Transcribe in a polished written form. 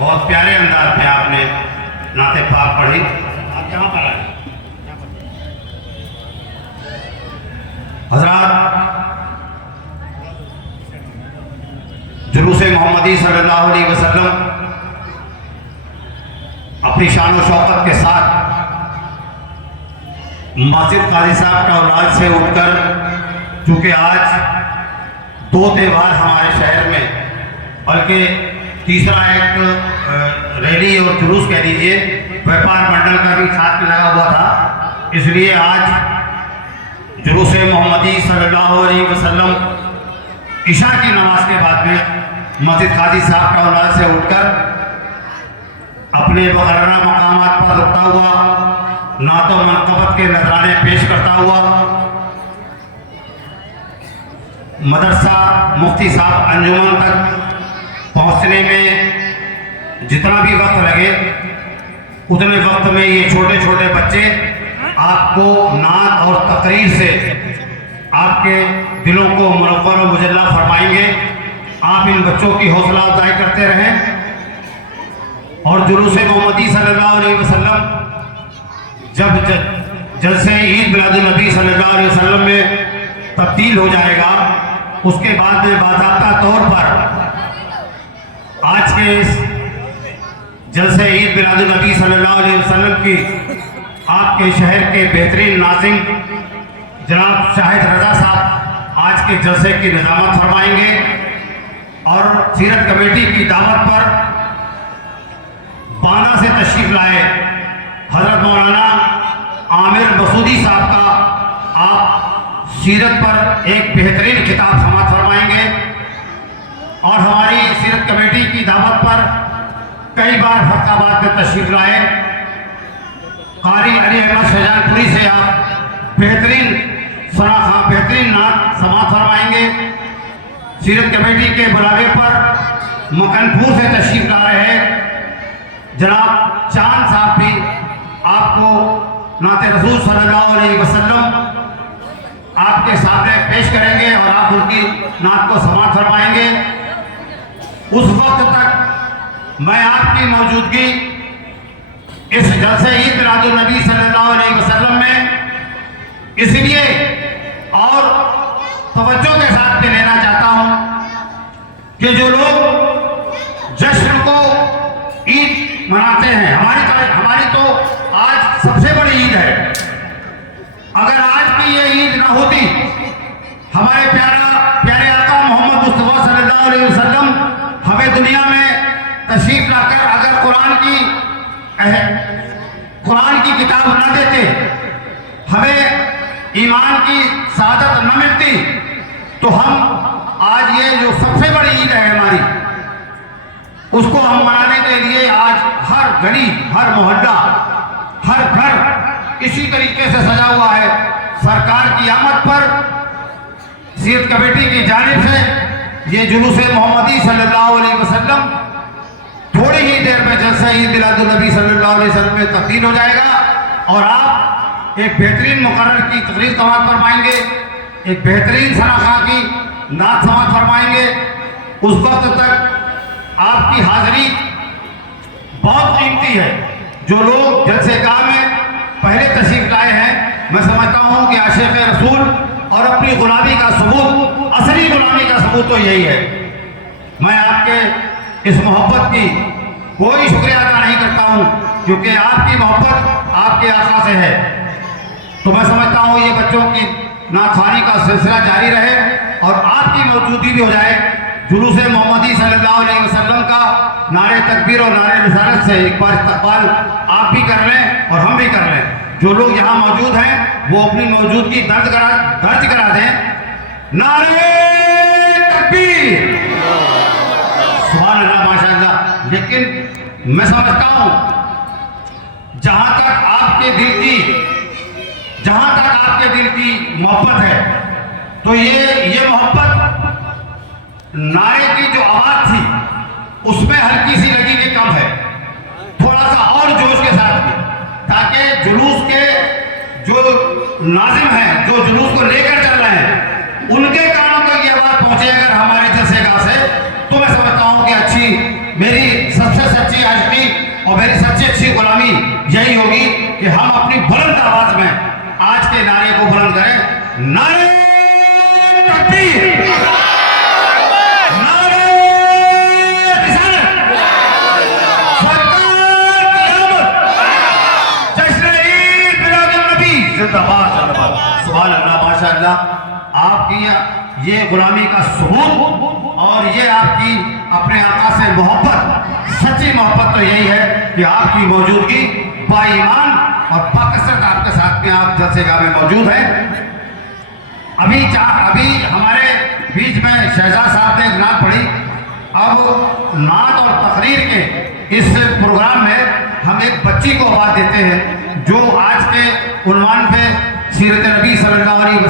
बहुत प्यारे अंदाज में आपने नाते पाक पढ़ी। आप यहाँ पर आए हजरात, जुलूस मोहम्मदी सल्लल्लाहु अलैहि वसल्लम अपनी शान और शौकत के साथ मस्जिद काजी साहब का औलाद से उठकर, चूँकि आज 2 त्यौहार हमारे शहर में, बल्कि तीसरा एक रैली और जुलूस कह दीजिए व्यापार मंडल का भी साथ में लगा हुआ था, इसलिए आज जुलूस मोहम्मदी सल्लल्लाहु अलैहि वसल्लम इशा की नमाज के बाद में मस्जिद काजी साहब का औलाद से उठकर अपने मुकर्ररा मकामात पर रुकता हुआ नातो मनक़बत के नजराने पेश करता हुआ मदरसा मुफ्ती साहब अंजुमन तक पहुंचने में जितना भी वक्त लगे, उतने वक्त में ये छोटे छोटे बच्चे आपको नात और तकरीर से आपके दिलों को मुनव्वर और मुजल्ला फरमाएंगे। आप इन बच्चों की हौसला अफजाई करते रहें और जुलूस मोहम्मदी सल्लल्लाहु अलैहि वसल्लम जब जलसे ईद मिलादुन नबी सल्लल्लाहु अलैहि वसल्लम में तब्दील हो जाएगा, उसके बाद में बाज़ाब्ता तौर पर आज के इस जलसे ईद मिलादुन नबी सल्लल्लाहु अलैहि वसल्लम की आपके शहर के बेहतरीन नाज़िम जनाब शाहिद रजा साहब आज के जलसे की निज़ामत फरमाएंगे और सीरत कमेटी की दावत पर बांदा से तशरीफ लाए हजरत मौलाना आमिर मसूदी साहब का आप सीरत पर एक बेहतरीन किताब समाअत फरमाएंगे और हमारी सीरत कमेटी की दावत पर कई बार फरकाबाद में तशरीफ लाए कारी अली अहमद शहजानपुरी से आप बेहतरीन नात समाअत फरमाएंगे। सीरत कमेटी के बुलावे पर मकनपुर से तशरीफ ला रहे हैं जनाब चांद साहब भी आपको नाते रसूल सल्लल्लाहु अलैहि वसल्लम आपके सामने पेश करेंगे और आप उनकी नात को समाअत फरमाएंगे। उस वक्त तक मैं आपकी मौजूदगी इस जलसे ईद मिलादुन नबी सल्लल्लाहु अलैहि वसल्लम में इसलिए और तवज्जो के साथ में लेना चाहता हूं कि जो लोग जश्न को ईद मनाते हैं, हमारी तो आज सबसे बड़ी ईद है। अगर आज की ये ईद ना होती, हमारे प्यारे आका मोहम्मद मुस्तफा सल्लल्लाहु अलैहि वसल्लम हमें दुनिया में तशरीफ लाकर अगर कुरान की किताब न देते, हमें ईमान की सआदत न मिलती, तो हम आज ये जो सबसे बड़ी ईद है हमारी, उसको हम मनाने के लिए आज हर गली, हर मोहल्ला, हर घर इसी तरीके से सजा हुआ है। सरकार की आमद पर सीरत कमेटी की जानिब से ये जुलूस मोहम्मदी सल्लल्लाहु अलैहि वसल्लम थोड़ी ही देर में जलसे ईद मिलादुन नबी सल्लल्लाहु अलैहि वसल्लम में तब्दील हो जाएगा और आप एक बेहतरीन मुकर्रर की तकरीर समाअत फरमाएंगे, एक बेहतरीन सनाखा की नात समाअत फरमाएंगे। उस वक्त तक आपकी हाजिरी बहुत कीमती है। जो लोग जलसेगाह में पहले तशरीफ लाए हैं, मैं समझता हूं कि आशिक़ रसूल और अपनी गुलामी का सबूत, असली गुलामी का सबूत तो यही है। मैं आपके इस मोहब्बत की कोई शुक्रिया अदा नहीं करता हूं, क्योंकि आपकी मोहब्बत आपके आका से है। तो मैं समझता हूं ये बच्चों की नाथवानी का सिलसिला जारी रहे और आपकी मौजूदगी भी हो जाए। जुलूस मोहम्मदी सल्लल्लाहु अलैहि वसल्लम का नारे तकबीर और नारे रिसालत से एक बार इस्तकबाल आप भी कर लें और हम भी कर लें। जो लोग यहाँ मौजूद हैं वो अपनी मौजूदगी दर्ज करा दें। नारे तकबीर, सुभान अल्लाह, माशाअल्लाह। लेकिन मैं समझता हूँ जहाँ तक आपके दिल की मोहब्बत है, तो ये मोहब्बत नारे की जो आवाज थी उसमें हल्की सी लगी कि कम है, थोड़ा सा और जोश के साथ भी, ताकि जुलूस के जो नाजिम हैं, जो जुलूस को लेकर चल रहे हैं, उनके कानों तक ये आवाज पहुंचे अगर हमारे जलसेगाह से, तो मैं समझता हूं कि अच्छी, मेरी सबसे सच्ची के नारे को बुलंद करें। नारे तकबीर, नारे रिसालत, सरकार क़यामत, जश्न ईद मिलादुन्नबी जिंदाबाद जिंदाबाद। सुभान अल्लाह, माशाअल्लाह। आपकी ये गुलामी का सबूत और ये आपकी अपने आका से मोहब्बत, सच्ची मोहब्बत तो यही है कि आपकी मौजूदगी बाईमान और बाकसरत आपके साथ में आप जलसेगाह में मौजूद हैं। अभी हमारे बीच में शहजाद साहब ने एक नात पढ़ी। अब नात और तकरीर के इस प्रोग्राम में हम एक बच्ची को आवाज देते हैं जो आज के उन्वान पे सीरत नबी सल्लल्लाहु अलैहि वसल्लम